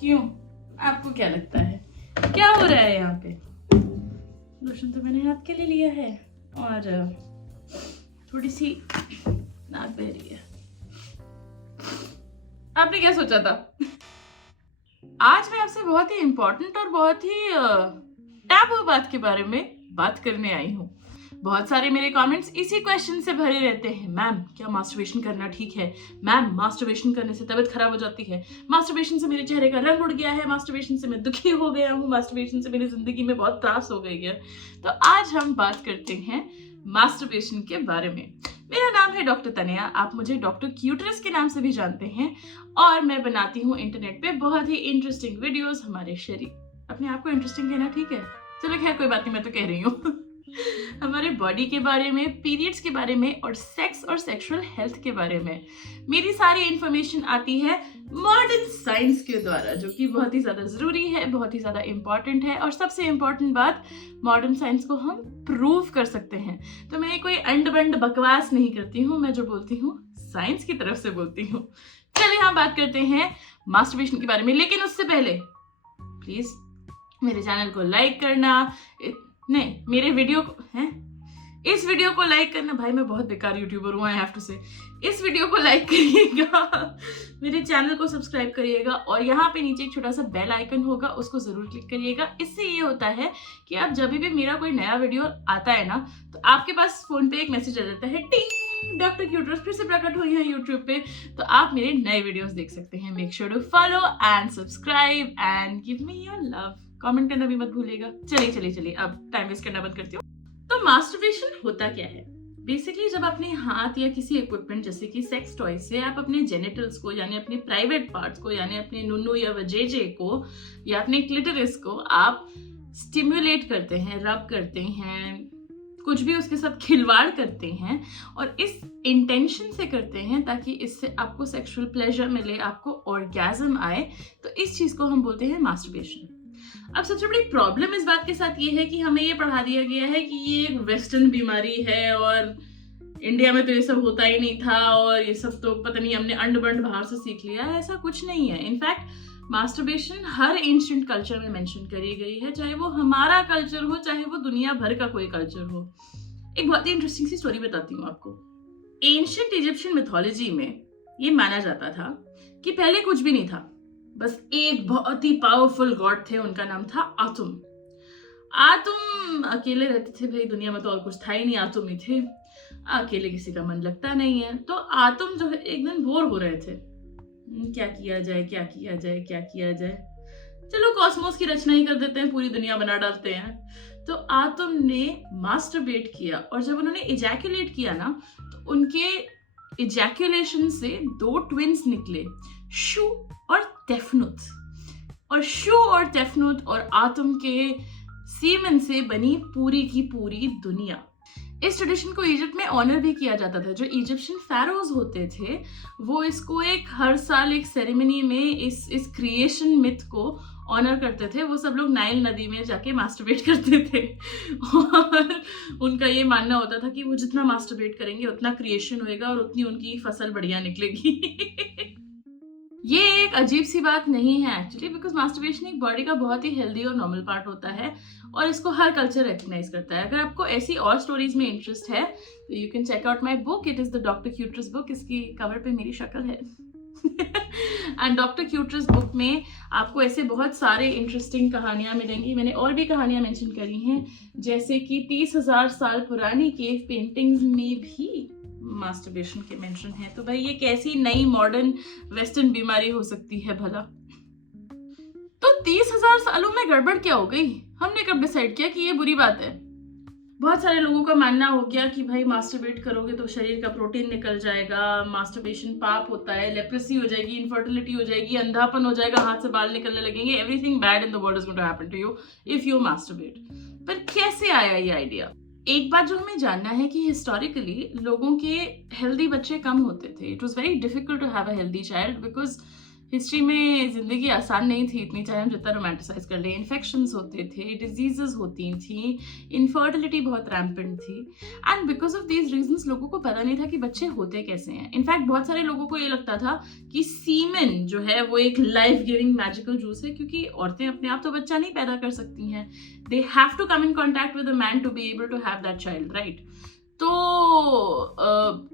क्यों? आपको क्या लगता है क्या हो रहा है यहाँ पे? लोशन तो मैंने हाथ के लिए लिया है और थोड़ी सी नाक बह रही है। आपने क्या सोचा था? आज मैं आपसे बहुत ही इंपॉर्टेंट और बहुत ही टैबू बात के बारे में बात करने आई हूँ। बहुत सारे मेरे कमेंट्स इसी क्वेश्चन से भरे रहते हैं। मैम, क्या मास्टरबेशन करना ठीक है? मैम, मास्टरबेशन करने से तबीयत खराब हो जाती है। मास्टरबेशन से मेरे चेहरे का रंग उड़ गया है। मास्टरबेशन से मैं दुखी हो गया हूँ। मास्टरबेशन से मेरी जिंदगी में बहुत त्रास हो गई है। तो आज हम बात करते हैं मास्टरबेशन के बारे में। मेरा नाम है डॉक्टर तनिया। आप मुझे डॉक्टर क्यूटरस के नाम से भी जानते हैं और मैं बनाती हूँ इंटरनेट पे बहुत ही इंटरेस्टिंग वीडियोस हमारे शरीर। अपने आप को इंटरेस्टिंग कहना ठीक है? चलो खैर, कोई बात नहीं, मैं तो कह रही हूँ। हमारे बॉडी के बारे में, पीरियड्स के बारे में और सेक्स और सेक्सुअल हेल्थ के बारे में मेरी सारी इंफॉर्मेशन आती है मॉडर्न साइंस के द्वारा, जो कि बहुत ही ज्यादा जरूरी है, बहुत ही ज्यादा इंपॉर्टेंट है। और सबसे इंपॉर्टेंट बात, मॉडर्न साइंस को हम प्रूव कर सकते हैं। तो मैं कोई अंड बंड बकवास नहीं करती हूँ, मैं जो बोलती हूँ साइंस की तरफ से बोलती हूँ। चलिए हम बात करते हैं मास्टरबेशन के बारे में। लेकिन उससे पहले प्लीज मेरे चैनल को लाइक करना, नहीं, मेरे वीडियो को इस वीडियो को लाइक करना। भाई मैं बहुत बेकार यूट्यूबर हूँ, आई हैव टू से। इस वीडियो को लाइक करिएगा, मेरे चैनल को सब्सक्राइब करिएगा और यहाँ पे नीचे एक छोटा सा बेल आइकन होगा, उसको जरूर क्लिक करिएगा। इससे ये होता है कि आप जब भी मेरा कोई नया वीडियो आता है ना, तो आपके पास फोन पे एक मैसेज आ जाता है, टिंग, डॉक्टर क्यूटरस फिर से प्रकट हुई है यूट्यूब पे, तो आप मेरे नए वीडियोस देख सकते हैं। Make sure to follow and subscribe and give me your love. Comment करना भी मत भूलिएगा। चलिए अब टाइम वेस्ट करना बंद करती हूँ। तो मास्टरबेशन होता क्या है? बेसिकली जब अपने हाथ या किसी इक्विपमेंट जैसे कि सेक्स टॉय से आप अपने जेनिटल्स को, यानी अपने प्राइवेट पार्ट्स को, यानी अपने नुन्नू या वजेजे को या अपने क्लिटरिस को आप स्टिम्युलेट करते हैं, रब करते हैं, कुछ भी उसके साथ खिलवाड़ करते हैं और इस इंटेंशन से करते हैं ताकि इससे आपको सेक्सुअल प्लेजर मिले, आपको ऑर्गेज्म आए, तो इस चीज को हम बोलते हैं मास्टरबेशन। अब सबसे बड़ी प्रॉब्लम इस बात के साथ ये है कि हमें ये पढ़ा दिया गया है कि ये एक वेस्टर्न बीमारी है और इंडिया में तो ये सब होता ही नहीं था और ये सब तो पता नहीं हमने अंड बंड बाहर से सीख लिया। ऐसा कुछ नहीं है। इनफैक्ट मास्टरबेशन हर एंशिएंट कल्चर में मेंशन करी गई है, चाहे वो हमारा कल्चर हो, चाहे वो दुनिया भर का कोई कल्चर हो। एक बहुत ही इंटरेस्टिंग सी स्टोरी बताती हूँ आपको। एंशिएंट इजिप्शियन मिथोलॉजी में ये माना जाता था कि पहले कुछ भी नहीं था, बस एक बहुत ही पावरफुल गॉड थे, उनका नाम था आतुम। आतुम अकेले रहते थे, भाई दुनिया में तो और कुछ था ही नहीं, आतुम ही थे। अकेले किसी का मन लगता नहीं है, तो आतुम जो है एक दिन बोर हो रहे थे, क्या किया जाए, क्या किया जाए, क्या किया जाए, चलो कॉस्मोस की रचना ही कर देते हैं, पूरी दुनिया बना डालते हैं। तो आतुम ने मास्टरबेट किया और जब उन्होंने इजैकुलेट किया ना, तो उनके इजैकुलेशन से 2 ट्विंस निकले, शू और तेफनुत। और शू और तेफनुत और आतुम के सीमन से बनी पूरी की पूरी दुनिया। इस ट्रेडिशन को इजिप्ट में ऑनर भी किया जाता था। जो इजिप्शियन फेरोज होते थे वो इसको हर साल एक सेरेमनी में इस क्रिएशन मिथ को ऑनर करते थे। वो सब लोग नाइल नदी में जाके मास्टरबेट करते थे और उनका ये मानना होता था कि वो जितना मास्टरबेट करेंगे उतना क्रिएशन होएगा और उतनी उनकी फसल बढ़िया निकलेगी। ये एक अजीब सी बात नहीं है एक्चुअली, बिकॉज मास्टरबेशन एक बॉडी का बहुत ही हेल्दी और नॉर्मल पार्ट होता है और इसको हर कल्चर रेकग्नाइज करता है। अगर आपको ऐसी और स्टोरीज में इंटरेस्ट है तो you can check out my book, it is the doctor Cuterus book. इसकी कवर पे मेरी शक्ल है एंड डॉक्टर क्यूटरस बुक में आपको ऐसे बहुत सारे इंटरेस्टिंग कहानियां मिलेंगी। मैंने और भी कहानियां मेंशन करी हैं, जैसे कि 30,000 साल पुरानी केव पेंटिंग्स में भी मास्टरबेशन के मेंशन है। तो भाई ये कैसी नई मॉडर्न वेस्टर्न बीमारी हो सकती है भला? तो 30,000 सालों में गड़बड़ क्या हो गई? हमने कब डिसाइड किया कि ये बुरी बात है? बहुत सारे लोगों का मानना हो गया कि भाई मास्टरबेट करोगे तो शरीर का प्रोटीन निकल जाएगा, मास्टरबेशन पाप होता है, लेप्रेसी हो जाएगी, इनफर्टिलिटी हो जाएगी, अंधापन हो जाएगा, हाथ से बाल निकलने लगेंगे, everything bad in the world is going to happen to you if you masturbate. पर कैसे आया ये आइडिया? एक बात जो हमें जानना है कि हिस्टोरिकली लोगों के हेल्दी बच्चे कम होते थे। It was very difficult to have a healthy child because history में ज़िंदगी आसान नहीं थी इतनी, चाहे हम जितना रोमांटिसाइज कर लें। इन्फेक्शंस होते थे, डिजीजेस होती थी, इनफर्टिलिटी बहुत रैम्पेंट थी, and because of these reasons लोगों को पता नहीं था कि बच्चे होते कैसे हैं। इनफैक्ट बहुत सारे लोगों को ये लगता था कि सीमेन जो है वो एक लाइफ गिविंग मैजिकल जूस है, क्योंकि औरतें अपने आप तो बच्चा नहीं पैदा कर सकती हैं, they have to come in contact with a man to be able to have that child, right. तो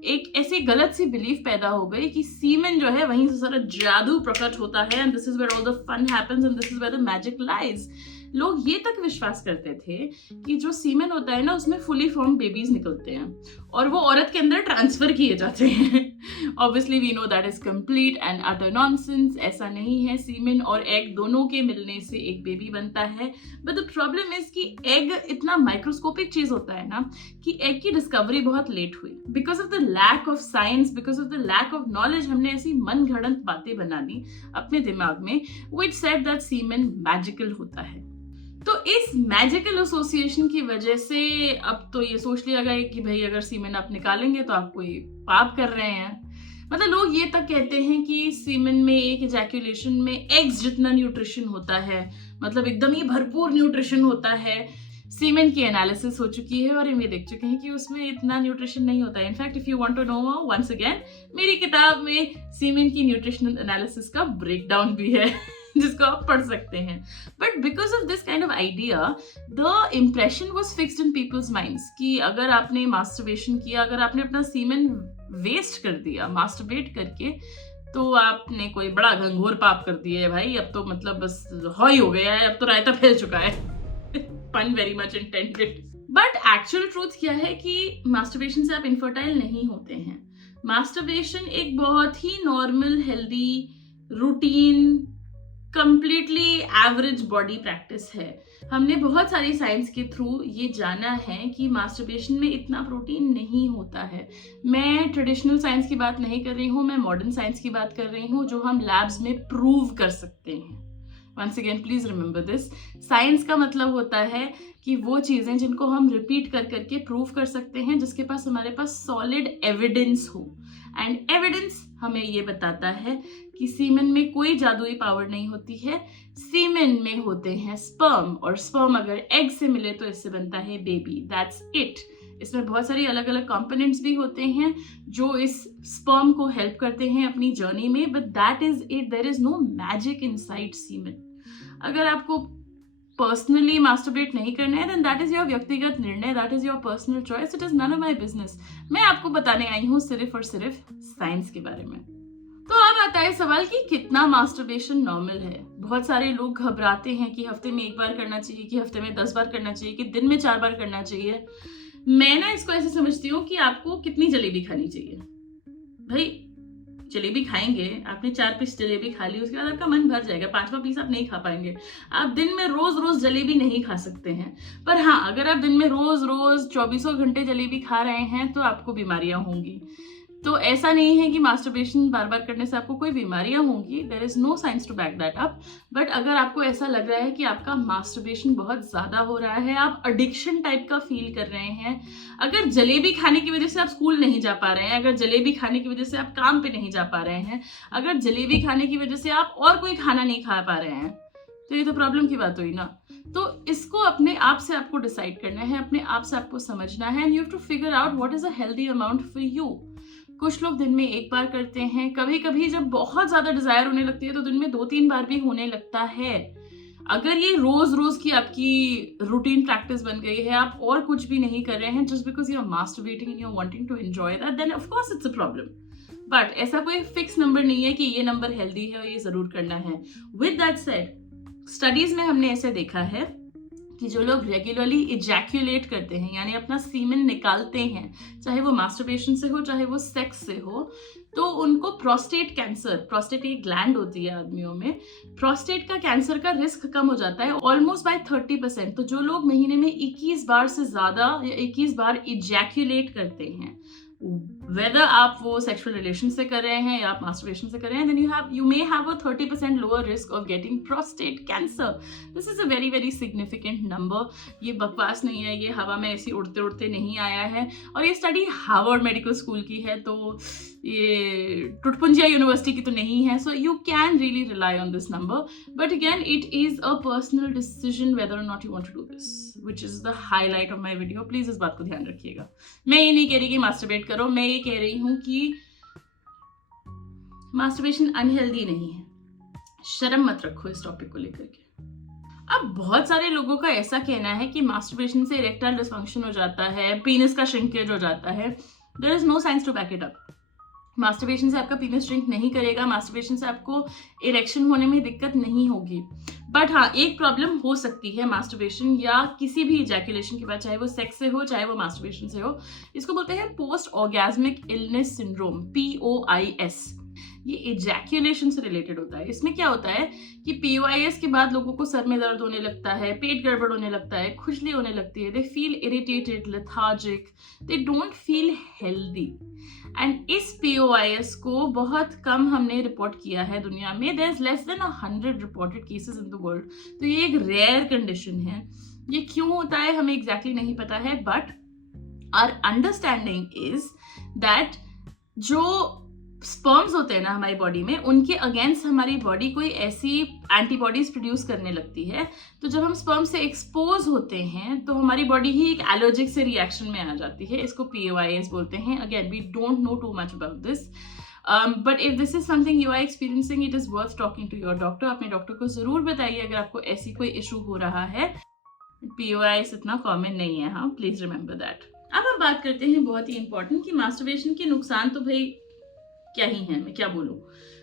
एक ऐसी गलत सी बिलीफ पैदा हो गई कि सीमेन जो है वहीं से सारा जादू प्रकट होता है, and this is where all the fun happens and this is where the magic lies. लोग ये तक विश्वास करते थे कि जो सीमेन होता है ना उसमें फुली फॉर्म बेबीज निकलते हैं और वो औरत के अंदर ट्रांसफर किए जाते हैं। Obviously we know that is complete and utter nonsense. ऐसा नहीं है, सीमेन और एग दोनों के मिलने से एक बेबी बनता है। बट द प्रॉब्लम इज कि एग इतना माइक्रोस्कोपिक चीज होता है ना कि एग की डिस्कवरी बहुत लेट हुई। Because of the lack of science, because of the lack of knowledge, हमने ऐसी मन घड़ंत बातें बना दी अपने दिमाग में which said that semen magical होता है। तो इस मैजिकल एसोसिएशन की वजह से अब तो ये सोच लिया गया कि भाई अगर सीमेन आप निकालेंगे तो आप कोई पाप कर रहे हैं। मतलब लोग ये तक कहते हैं कि सीमेन में एक इजैक्यूलेशन में एग्स जितना न्यूट्रिशन होता है, मतलब एकदम ही भरपूर न्यूट्रिशन होता है। सीमेन की एनालिसिस हो चुकी है और ये देख चुके हैं कि उसमें इतना न्यूट्रिशन नहीं होता है। In fact if you want to know once again, मेरी किताब में सीमेन की न्यूट्रिशनल एनालिसिस का ब्रेकडाउन भी है जिसको आप पढ़ सकते हैं। But because of this kind of idea the impression was fixed in people's minds कि अगर आपने मास्टरबेशन किया, अगर आपने अपना सीमेन वेस्ट कर दिया मास्टरबेट करके, तो आपने कोई बड़ा घंघोर पाप कर दिया है भाई। अब तो मतलब बस हॉई हो गया है, अब तो रायता फैल चुका है। पन very much intended. But actual truth क्या है कि मास्टरबेशन से आप इनफर्टाइल नहीं होते हैं। मास्टरबेशन एक बहुत ही normal, healthy, routine, completely average body practice है। हमने बहुत सारी साइंस के थ्रू ये जाना है कि मास्टरबेशन में इतना प्रोटीन नहीं होता है। मैं ट्रेडिशनल साइंस की बात नहीं कर रही हूँ, मैं मॉडर्न साइंस की बात कर रही हूँ जो हम लैब्स में प्रूव कर सकते हैं। Once again please remember this, science का मतलब होता है कि वो चीजें जिनको हम रिपीट कर करके प्रूव कर सकते हैं, जिसके पास हमारे पास सॉलिड एविडेंस हो। एंड एविडेंस हमें ये बताता है कि सीमेन में कोई जादुई पावर नहीं होती है। सीमेन में होते हैं स्पर्म, और स्पर्म अगर एग से मिले तो इससे बनता है बेबी, दैट्स इट। इसमें बहुत सारी अलग अलग कंपोनेंट्स भी होते हैं जो इस स्पर्म को हेल्प करते हैं अपनी जर्नी में, but that is it, there is no magic inside semen. अगर आपको पर्सनली मास्टरबेट नहीं करना है, देन दैट इज योर व्यक्तिगत निर्णय, that is your personal choice, it is none of my business. मैं आपको बताने आई हूँ सिर्फ और सिर्फ साइंस के बारे में। तो अब आता है सवाल कि कितना मास्टरबेशन नॉर्मल है। बहुत सारे लोग घबराते हैं कि हफ्ते में 1 बार करना चाहिए, कि हफ्ते में 10 बार करना चाहिए, कि दिन में 4 बार करना चाहिए। मैं ना इसको ऐसे समझती हूँ कि आपको कितनी जलेबी खानी चाहिए। भाई जलेबी खाएंगे, आपने 4 पीस जलेबी खा ली, उसके बाद आपका मन भर जाएगा, 5वां पीस आप नहीं खा पाएंगे। आप दिन में रोज रोज जलेबी नहीं खा सकते हैं। पर हाँ, अगर आप दिन में रोज रोज 24 घंटे जलेबी खा रहे हैं तो आपको बीमारियां होंगी। तो ऐसा नहीं है कि मास्टरबेशन बार बार करने से आपको कोई बीमारियां होंगी, there is no science to back that up. But अगर आपको ऐसा लग रहा है कि आपका मास्टरबेशन बहुत ज्यादा हो रहा है, आप एडिक्शन टाइप का फील कर रहे हैं, अगर जलेबी खाने की वजह से आप स्कूल नहीं जा पा रहे हैं, अगर जलेबी खाने की वजह से आप काम पे नहीं जा पा रहे हैं, अगर जलेबी खाने की वजह से आप और कोई खाना नहीं खा पा रहे हैं, तो ये तो प्रॉब्लम की बात हुई ना। तो इसको अपने आप से आपको डिसाइड करना है, अपने आप से आपको समझना है, and you have to figure out what is a healthy amount for you. कुछ लोग दिन में 1 बार करते हैं, कभी कभी जब बहुत ज्यादा डिजायर होने लगती है तो दिन में 2-3 बार भी होने लगता है। अगर ये रोज रोज की आपकी रूटीन प्रैक्टिस बन गई है, आप और कुछ भी नहीं कर रहे हैं, just because you are masturbating and you are wanting to enjoy that, then of course it's a problem. But ऐसा कोई फिक्स नंबर नहीं है कि ये नंबर हेल्दी है और ये जरूर करना है। विद दैट सेड, स्टडीज में हमने ऐसे देखा है कि जो लोग रेगुलरली इजैक्यूलेट करते हैं, यानी अपना सीमेन निकालते हैं, चाहे वो मास्टरबेशन से हो चाहे वो सेक्स से हो, तो उनको प्रोस्टेट कैंसर, प्रोस्टेट एक ग्लैंड होती है आदमियों में, प्रोस्टेट का कैंसर का रिस्क कम हो जाता है ऑलमोस्ट बाय 30%। तो जो लोग महीने में 21 बार से ज्यादा या 21 बार इजैक्यूलेट करते हैं, वेदर आप वो सेक्सुअल रिलेशन से कर रहे हैं या आप मास्टरबेशन से कर रहे हैं, then you may have a 30% lower risk of getting prostate cancer. This is a very very significant number. ये बकवास नहीं है, ये हवा में ऐसी उड़ते उड़ते नहीं आया है, और ये स्टडी हार्वर्ड मेडिकल स्कूल की है, तो ये टुटपुंजिया यूनिवर्सिटी की तो नहीं है. So you can really rely on this number, but again it is a personal decision whether or not you want to do this, which is the highlight of my video. Please इस बात को ध्यान रखिएगा. मैं ये नहीं कह रही कि मास्टरबेट करो, मैं ये कह रही हूं कि मास्टरबेशन अनहेल्दी नहीं है. शर्म मत रखो इस टॉपिक को लेकर के. अब बहुत सारे लोगों का ऐसा कहना है कि मास्टरबेशन से इरेक्टाइल डिसफंक्शन हो जाता है, पीनस का श्रिंकेज हो जाता है. There is no science to back it up. Masturbation से आपका पीनस श्रिंक नहीं करेगा, मास्टरबेशन से आपको इरेक्शन होने में दिक्कत नहीं होगी. बट हाँ, एक प्रॉब्लम हो सकती है मास्टरबेशन या किसी भी इजैकुलेशन के बाद, चाहे वो सेक्स से हो चाहे वो मास्टरबेशन से हो. इसको बोलते हैं पोस्ट ऑर्गेज्मिक इलनेस सिंड्रोम, POIS. ये इजैकुलेशन से रिलेटेड होता है. इसमें क्या होता है कि POIS के बाद लोगों को सर में दर्द होने लगता है, पेट गड़बड़ होने लगता है, खुजली होने लगती है, they feel irritated, lethargic, they don't feel healthy. And इस POIS को बहुत कम हमने रिपोर्ट किया है दुनिया में. There is less than 100 reported cases in the world. तो ये एक रेयर कंडीशन है. ये क्यों होता है हमें एग्जैक्टली नहीं पता है, but our understanding is that जो स्पर्म्स होते हैं ना हमारी बॉडी में, उनके अगेंस्ट हमारी बॉडी कोई ऐसी एंटीबॉडीज प्रोड्यूस करने लगती है. तो जब हम स्पर्म से एक्सपोज होते हैं तो हमारी बॉडी ही एक एलर्जिक से रिएक्शन में आ जाती है. इसको POIS बोलते हैं. Again we don't know too much about this, but if this is something you are experiencing, it is worth talking to your doctor. अपने डॉक्टर को जरूर बताइए अगर आपको ऐसी कोई इशू हो रहा है. POIS इतना कॉमन नहीं है, हाँ, प्लीज रिमेंबर दैट. अब हम बात करते हैं बहुत ही इंपॉर्टेंट कि मास्टरबेशन के नुकसान तो भाई क्या ही है, मैं क्या बोलूं,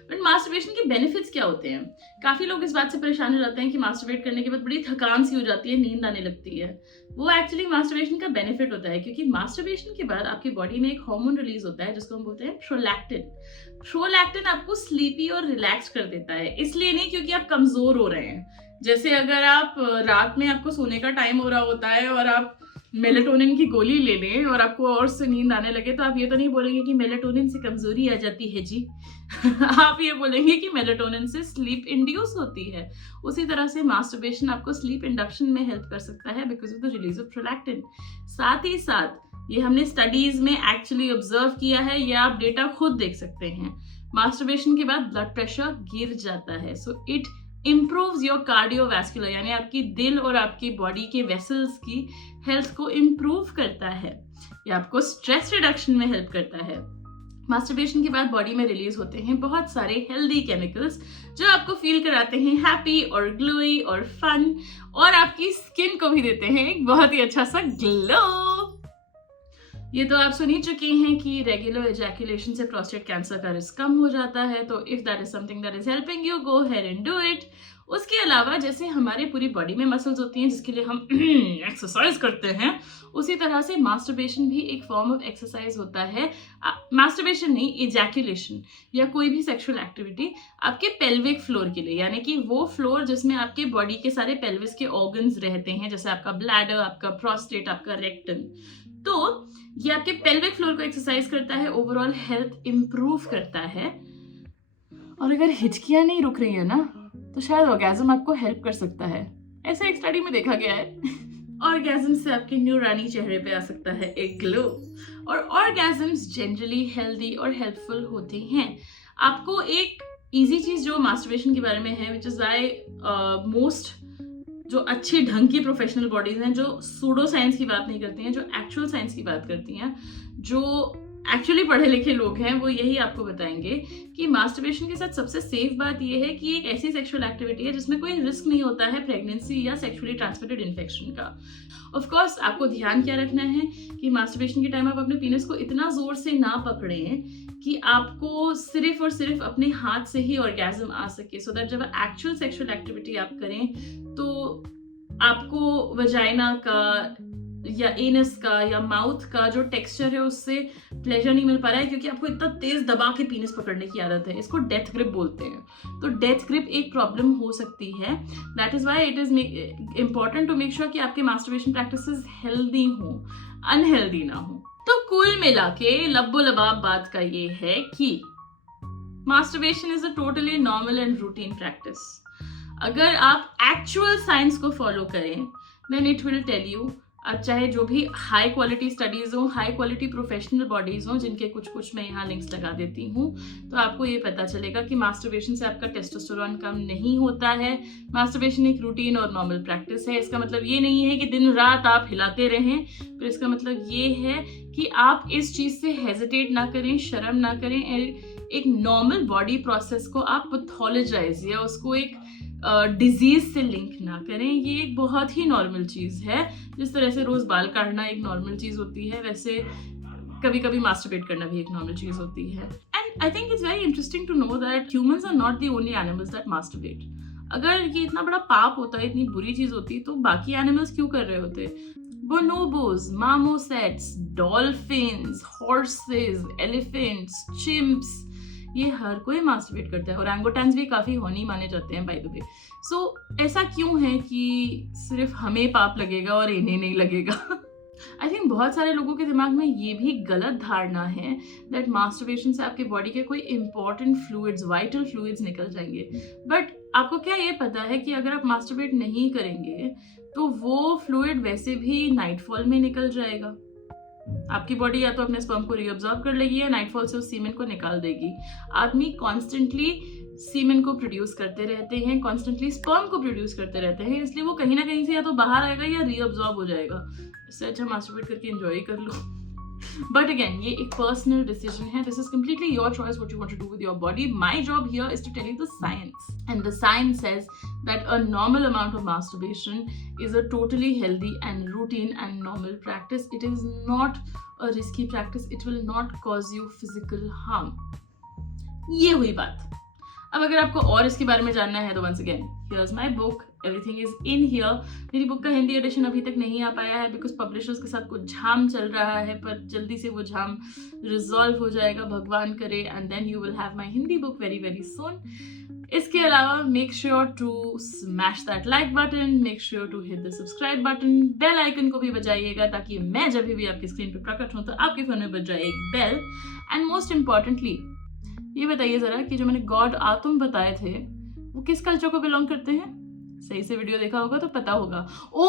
बट मास्टरबेशन के बेनिफिट्स क्या होते हैं. काफी लोग इस बात से परेशान हो जाते हैं कि मास्टरबेट करने के बाद बड़ी थकान सी हो जाती है, नींद आने लगती है. वो एक्चुअली मास्टरबेशन का बेनिफिट होता है, क्योंकि मास्टरबेशन के बाद आपकी बॉडी में एक हार्मोन रिलीज होता है जिसको हम बोलते हैं प्रोलैक्टिन. प्रोलैक्टिन आपको स्लीपी और रिलैक्स कर देता है. इसलिए नहीं क्योंकि आप कमजोर हो रहे हैं. जैसे अगर आप रात में आपको सोने का टाइम हो रहा होता है और आप मेलेटोनिन की गोली ले लें और आपको और से नींद आने लगे, तो आप ये तो नहीं बोलेंगे कि मेलेटोनिन से कमजोरी आ जाती है जी. आप ये बोलेंगे कि मेलेटोनिन से स्लीप इंड्यूस होती है. उसी तरह से मास्टरबेशन आपको स्लीप इंडक्शन में हेल्प कर सकता है because of the release of prolactin. साथ ही साथ ये हमने स्टडीज में एक्चुअली ऑब्जर्व किया है, या आप डेटा खुद देख सकते हैं. मास्टरबेशन के बाद ब्लड प्रेशर गिर जाता है. So it improves your cardiovascular, यानी आपकी दिल और आपकी बॉडी के वेसल्स की हेल्थ को इम्प्रूव करता है. या आपको स्ट्रेस रिडक्शन में हेल्प करता है. मास्टरबेशन के बाद बॉडी में रिलीज होते हैं बहुत सारे हेल्दी केमिकल्स जो आपको फील कराते हैं हैप्पी और ग्लोई और फन, और आपकी स्किन को भी देते हैं एक बहुत ही अच्छा सा ग्लो. ये तो आप सुन ही चुके हैं कि रेगुलर इजैकुलेशन से प्रोस्टेट कैंसर का रिस्क कम हो जाता है. तो if that is something that is helping you, go ahead and do it. उसके अलावा जैसे हमारे पूरी बॉडी में मसल्स होती हैं जिसके लिए हम एक्सरसाइज करते हैं, उसी तरह से मास्टरबेशन भी एक फॉर्म ऑफ एक्सरसाइज होता है. मास्टरबेशन नहीं, इजैकुलेशन या कोई भी सेक्सुअल एक्टिविटी आपके पेल्विक फ्लोर के लिए, यानी कि वो फ्लोर जिसमें आपके बॉडी के सारे पेल्विस के ऑर्गन्स रहते हैं, जैसे आपका ब्लैडर, आपका प्रोस्टेट, आपका रेक्टम. तो ये आपके पेल्विक फ्लोर को एक्सरसाइज करता है, ओवरऑल हेल्थ इंप्रूव करता है. और अगर हिचकियां नहीं रुक रही है ना, तो शायद ऑर्गेज्म आपको हेल्प कर सकता है. ऐसा एक स्टडी में देखा गया है. ऑर्गेज्म से आपके न्यूरानी चेहरे पे आ सकता है एक ग्लो. और ऑर्गेज्म्स जनरली हेल्दी और हेल्पफुल होते हैं. आपको एक इजी चीज जो मास्टरबेशन के बारे में है, विच इज व्हाई मोस्ट जो अच्छी ढंग की प्रोफेशनल बॉडीज हैं, जो सूडो साइंस की बात नहीं करती हैं, जो एक्चुअल साइंस की बात करती हैं, जो एक्चुअली पढ़े लिखे लोग हैं, वो यही आपको बताएंगे कि मास्टरबेशन के साथ सबसे सेफ बात यह है कि एक ऐसी सेक्सुअल एक्टिविटी है जिसमें कोई रिस्क नहीं होता है प्रेगनेंसी या सेक्सुअली ट्रांसमिटेड इन्फेक्शन का. ऑफ कोर्स आपको ध्यान क्या रखना है कि मास्टरबेशन के टाइम आप अपने पीनस को इतना जोर से ना पकड़ें कि आपको सिर्फ और सिर्फ अपने हाथ से ही ऑर्गेज्म आ सके, सो दैट जब एक्चुअल सेक्सुअल एक्टिविटी आप करें तो आपको वजाइना का या एनस का या माउथ का जो टेक्सचर है उससे प्लेजर नहीं मिल पा रहा है, क्योंकि आपको इतना तेज दबा के पीनस पकड़ने की आदत है. इसको डेथ ग्रिप बोलते हैं. तो डेथ ग्रिप एक प्रॉब्लम हो सकती है. That is why it is important to make sure कि आपके मास्टरबेशन प्रैक्टिसेस हेल्दी हों. अनहेल्दी ना हो। तो कुल मिला के लब्बो लबाब बात का ये है कि masturbation is a totally normal and routine practice. अगर आप एक्चुअल साइंस को फॉलो करें then it will tell you, अब चाहे जो भी हाई क्वालिटी स्टडीज हो, हाई क्वालिटी प्रोफेशनल बॉडीज हो, जिनके कुछ मैं यहाँ लिंक्स लगा देती हूँ, तो आपको ये पता चलेगा कि मास्टरबेशन से आपका टेस्टोस्टेरोन कम नहीं होता है। मास्टरबेशन एक रूटीन और नॉर्मल प्रैक्टिस है। इसका मतलब ये नहीं है कि दिन रात आप हिलाते रहें, पर इसका मतलब ये है कि आप इस चीज़ से हेजिटेट ना करें, शर्म ना करें, एक नॉर्मल बॉडी प्रोसेस को आप पैथोलॉजाइज या उसको एक डिजीज से लिंक ना करें। ये एक बहुत ही नॉर्मल चीज़ है। जिस तरह से रोज़ बाल काटना एक नॉर्मल चीज़ होती है, वैसे कभी कभी मास्टरबेट करना भी एक नॉर्मल चीज़ होती है। And I think it's very interesting to know that humans are not the only animals that masturbate. अगर ये इतना बड़ा पाप होता है, इतनी बुरी चीज़ होती, तो बाकी एनिमल्स क्यों कर रहे होते? bonobos, marmosets, dolphins, horses, elephants, chimps, ये हर कोई मास्टरबेट करता है। ओरंगुटैन्स भी काफ़ी हॉनी माने जाते हैं बाय द वे। सो ऐसा क्यों है कि सिर्फ हमें पाप लगेगा और इन्हें नहीं लगेगा? आई थिंक बहुत सारे लोगों के दिमाग में ये भी गलत धारणा है दैट मास्टरबेशन से आपकी बॉडी के कोई इंपॉर्टेंट फ्लूइड्स, वाइटल फ्लूइड्स निकल जाएंगे। बट आपको क्या ये पता है कि अगर आप मास्टरबेट नहीं करेंगे तो वो फ्लूइड वैसे भी नाइटफॉल में निकल जाएगा। आपकी बॉडी या तो अपने स्पर्म को रीअब्जॉर्ब कर लेगी या नाइटफॉल से उस सीमेन को निकाल देगी। आदमी कॉन्स्टेंटली सीमेन को प्रोड्यूस करते रहते हैं, कॉन्स्टेंटली स्पर्म को प्रोड्यूस करते रहते हैं, इसलिए वो कहीं ना कहीं से या तो बाहर आएगा या रीअब्जॉर्ब हो जाएगा। इससे अच्छा मास्टरबेट करके एंजॉय कर लो। बट अगेन, ये एक पर्सनल डिसीजन है। This is completely your choice what you want to do with your body. My job here is to tell you the science, and the science says that a normal amount of masturbation is a totally healthy and routine and normal practice. It is not a risky practice. It will not cause you physical harm. ये हुई बात। अब अगर आपको और इसके बारे में जानना है तो once again, here's my book. Everything is in here. मेरी बुक का हिंदी एडिशन अभी तक नहीं आ पाया है बिकॉज पब्लिशर्स के साथ कुछ झाम चल रहा है, पर जल्दी से वो झाम रिजॉल्व हो जाएगा, भगवान करे, and then you will have my Hindi book very very soon. इसके अलावा make sure to smash that like button, make sure to hit the subscribe button, bell icon को भी बजाइएगा ताकि मैं जब भी आपकी स्क्रीन पर प्रकट हूँ तो आपके फोन में बज जाए एक बेल। एंड मोस्ट इम्पॉर्टेंटली ये बताइए जरा कि जो मैंने गॉड आत्म बताए थे वो किस कल्चर को बिलोंग करते हैं? सही से वीडियो देखा होगा तो पता होगा। ओ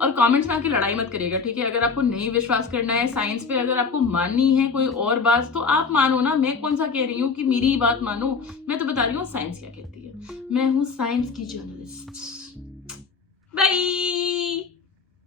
और कमेंट्स में आके लड़ाई मत करिएगा, ठीक है? अगर आपको नहीं विश्वास करना है साइंस पे, अगर आपको माननी है कोई और बात तो आप मानो ना। मैं कौन सा कह रही हूँ कि मेरी ही बात मानो, मैं तो बता रही हूँ साइंस क्या कहती है। मैं हूँ साइंस की जर्नलिस्ट। बाय।